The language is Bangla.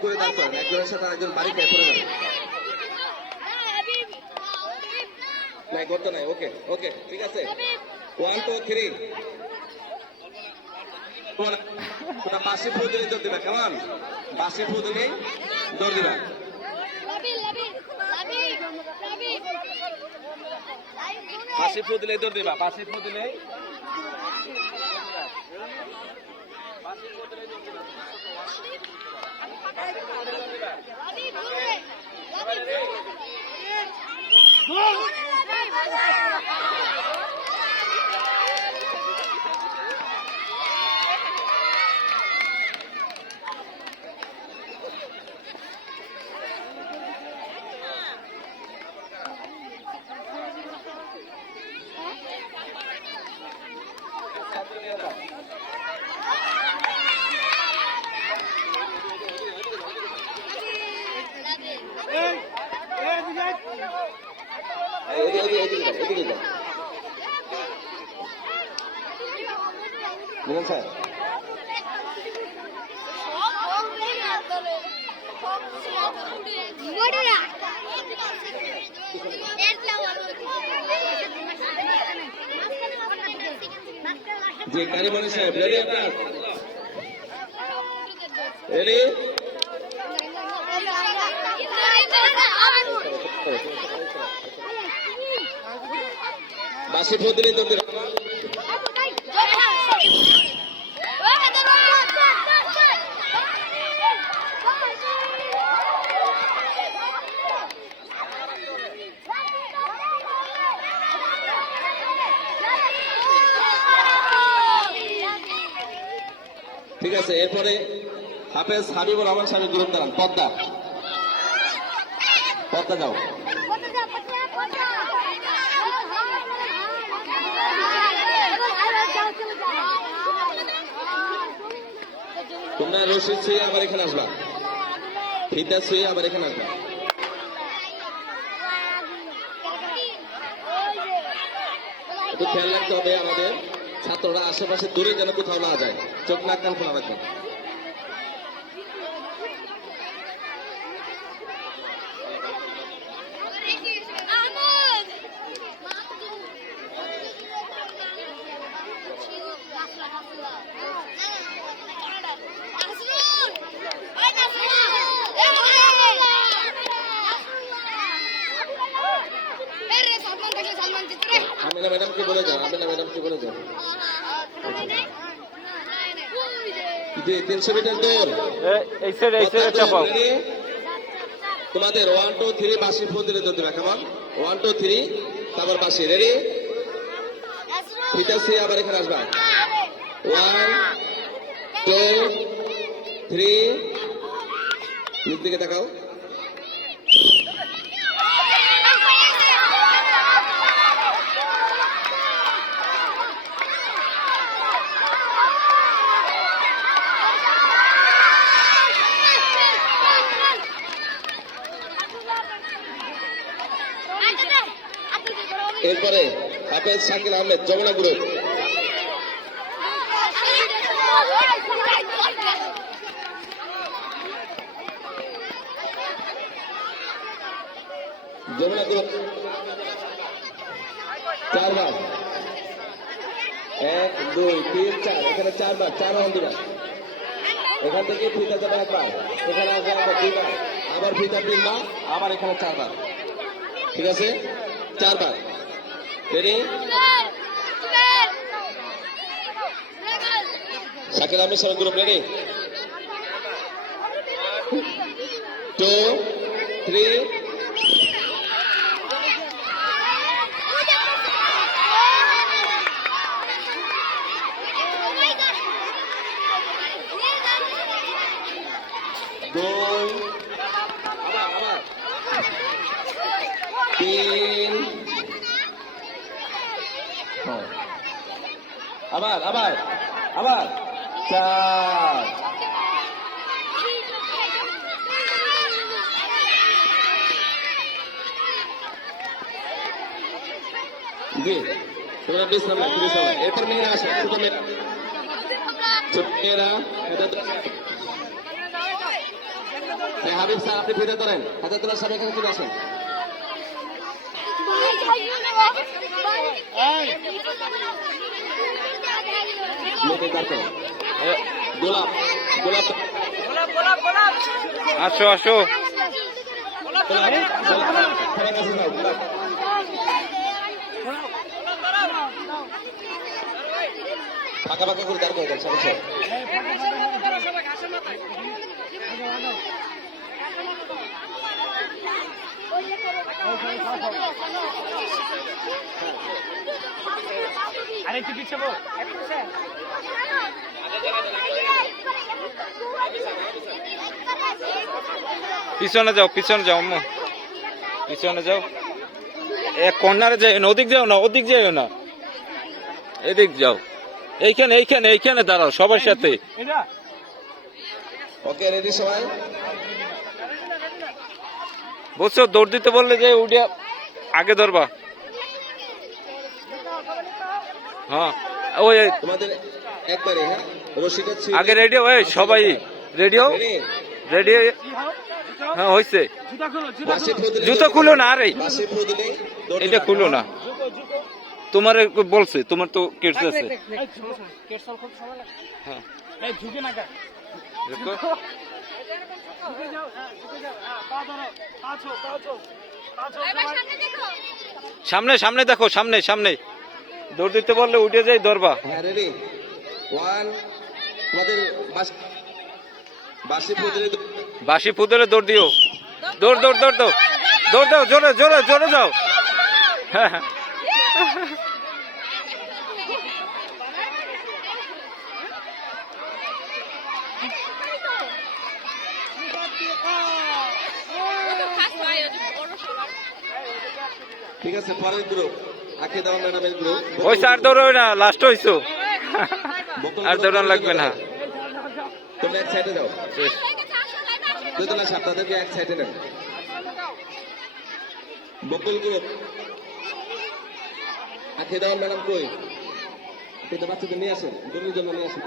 করে দাঁড় করেন, একজনের সাথে আরেকজন বাড়ি খেয়ে পড়ে যাবে। নাই করতে নাই, ওকে ওকে ঠিক আছে। 1 2 3 তোমরা বাসি ফু দিলে দৌড় দিবা, কেমন? বাসি ফু দিলেই দৌড় দিবা। বাসি ফু দিলেই দৌড় দিবা, বাসি ফু দিলেই মিলন স্যার জি কারিমণি সাহেব রেডি আপনার? রেডি? বাসি ফু দিলেই দৌড় দিবা। ঠিক আছে, এরপরে হাফেজ হাবিবুর রহমান সাহেবের গ্রুপ দাঁড়ান। পদ্মা পদ্মা যাও। তোমরা রশি ছুঁয়ে আবার এখানে আসবা, ফিতা ছুঁয়ে আবার এখানে আসবা। একটু খেয়াল রাখতে হবে আমাদের ছাত্ররা আশেপাশে দূরে যেন কোথাও না যায়, চোখ নাক কান খোলা রাখবেন। আমিনা ম্যাডামকে বলে যাও, আমিনা ম্যাডামকে বলে যাও। 300 মিটার দৌড়, তোমাদের 1 2 3 বাসি ফু দিলে দৌড় দিবা, কেমন? 1 2 3 তারপর বাসি। রেডি? ফিতা ছুঁয়ে আবার এখানে আসবা। 1 2 3 নিচ দিকে তাকাও। এরপরে হাফেজ শাকিল আহমেদ যমুনা গ্রুপ। যমুনা গ্রুপ 4 বার, 1 2 3 4, এখানে 4 বার, 4 রাউন্ড দিবা। এখান থেকে ফিতা যাবে একবার, এখানে আসবে আবার 2 বার, আবার ফিতা 3 বার, আবার এখানে 4 বার। ঠিক আছে, 4 বার। রেডি? শাকিল আহমেদ সবার গ্রুপ রেডি? 2 3 2 আবার 3 আবার আবার আবার 4 জি তোমরা বিশ্রাম নাও, এরপর মেয়েরা আসে, ছোট মেয়েরা হাবিব স্যার আপনি ফিরে ধরেন, হাজাতুল্লাহ সাহেব এখানে চলে আসেন। গোলাপ গোলাপ আসো আসো ফাঁকা ফাঁকা করে দাঁড় করে দেন সবাই সব। আরেকটু পিছাবো পিছনে যাও আম্মু পিছনে যাও এক কর্নারে যাও না, ওদিক যাও না, ওদিক যাও না, এদিক যাও, এইখানে দাঁড়াও সবার সাথে। ওকে রেডি সবাই? বুঝছো, দৌড় দিতে বললে যে উঠে আগে ধরবা। হ্যাঁ ওই তোমাদের একবারে, হ্যাঁ রশিটা আগে রেডিও, ওই সবাই রেডিও রেডি। হ্যাঁ হয়েছে, জুতো খুলো না, আরে এটা খুলো না, তোমার বলছে, তোমার তো কেটস আছে। হ্যাঁ দেখো সামনে সামনে দেখো, সামনে দৌড় দিতে বললে উঠে যাই ধরবা। হ্যাঁ রেডি ওয়ান। তোমাদের বাসি ফুদলে দৌড় দিও, দৌড় দাও, জোরে যাও। হ্যাঁ ঠিক আছে, পরের গ্রুপ আখি দেওয়ান ম্যাডামের গ্রুপ। ওই আর দৌড়ো না, লাস্ট হইছো, আর দৌড়ান লাগবে না। তোমরা এক সাইডে যাও, দুইতলা সাপ তাদেরকে এক সাইডে নেন। বকুল গ্রুপ আখি দেওয়ান ম্যাডাম কই? আপনি তো বাচ্চাদের নিয়ে আসেন, দলের জন্য নিয়ে আসেন।